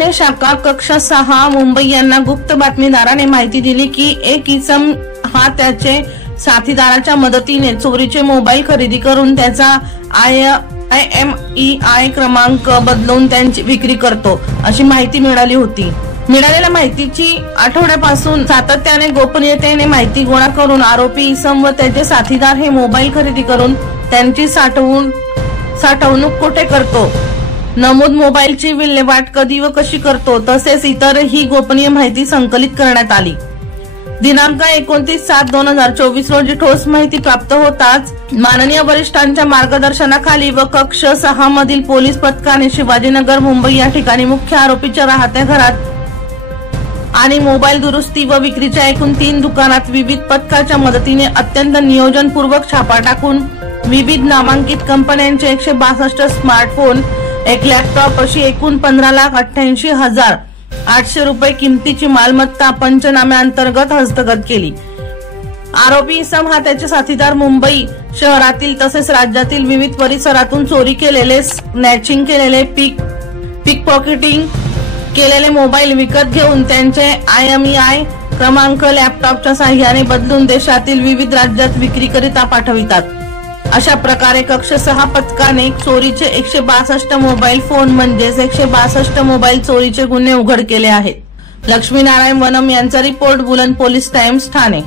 गुन्हे शाखा कक्ष 6 मुंबई यांना गुप्त बातमीदाराने माहिती दिली की एक इसम हा त्याचे साथीदाराच्या मदतीने चोरीचे मोबाईल खरेदी करून त्याचा IMEI क्रमांक बदलून त्यांची विक्री करतो अशी माहिती मिळाली होती। मिळालेल्या माहितीची आठवड्यापासून सातत्याने गोपनीयतेने माहिती गोळा करून आरोपी इसम व त्याचे साथीदार हे मोबाईल खरेदी करून त्यांची साठवणूक कुठे करतो, नमूद मोबाईलची विल्हेवाट कधी व कशी करतो तसेच इतरही गोपनीय माहिती संकलित करण्यात आली। दिनांक 29/7/2024 रोजी ठोस माहिती प्राप्त होताच माननीय वरिष्ठांच्या मार्गदर्शनाखाली व कक्ष 6 मधील पोलीस पथकाने शिवाजीनगर मुंबई या ठिकाणी मुख्य आरोपीच्या राहत्या घरात आणि मोबाईल दुरुस्ती व विक्रीच्या एकूण 3 दुकानात विविध पथकाच्या मदतीने अत्यंत नियोजनपूर्वक छापा टाकून विविध नामांकित कंपन्यांचे 162 स्मार्टफोन, एक लॅपटॉप अशी एकूण 15,88,800 रुपये किमतीची मालमत्ता पंचनाम्याअंतर्गत हस्तगत केली। आरोपी इसम हा त्याचे साथीदार मुंबई शहरातील तसेच राज्यातील विविध परिसरातून चोरी केलेले, स्नॅचिंग केलेले, पिक पॉकेटिंग केलेले मोबाईल विकत घेऊन त्यांचे IMEI क्रमांक लॅपटॉपच्या साहाय्याने बदलून देशातील विविध राज्यात विक्रीकरिता पाठवितात। अशा प्रकारे कक्ष 6 पथकाने चोरीचे 162 मोबाईल फोन म्हणजेच 162 मोबाईल चोरीचे गुन्हे उघड केले आहेत। लक्ष्मीनारायण वनम यांचा रिपोर्ट, बुलंद पोलीस टाइम्स, ठाणे।